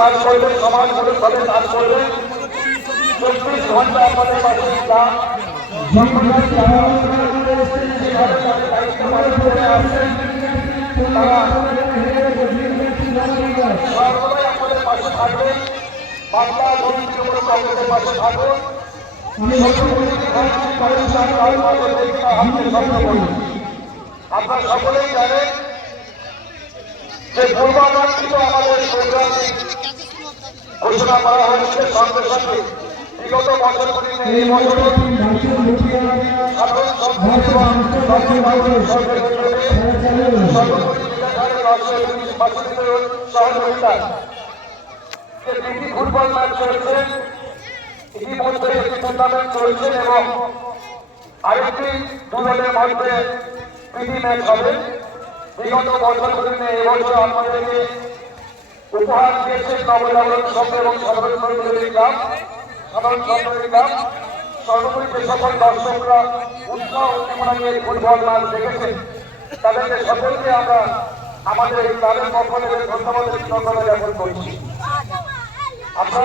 কাজ করবেন, সমাজমূলকভাবে কাজ করবেন। 24 ঘন্টা আপনাদের পাশে তারা দায়িত্ব পালন করে আসছেন। তারা সর্বদাই আমাদের পাশে থাকবেন। বাংলা তৃণমূল কংগ্রেসের পাশে থাকুন। আপনারা সকলেই জানেন যে পূর্বাঞ্চল আমাদের প্রোগ্রাম ঘোষণা করা হয়েছে। সঙ্গে সঙ্গে বিগত বছরগুলি এই বছর সাধারণ সহযোগিতা যে প্রীতি ফুটবল ম্যাচ চলছে, ইতিমধ্যে একটি টুর্নামেন্ট চলছে এবং আরেকটি দলের মধ্যে প্রীতি ম্যাচ হবে। বিগত বছরগুলিতে এবছর আপনাদেরকে উপহার দিয়েছে নবজাগরণ সংঘ এবং সাধারণ সম্প্রদায়ের ক্লাব। সর্বোপরি যে সকল দর্শকরা উৎসাহ উদ্দীপনা নিয়ে ফুটবল ম্যাচ দেখেছেন তাদেরকে সকলকে আমরা আমাদের এই ক্লাবের পক্ষ থেকে ধন্যবাদ জ্ঞাপন করছি।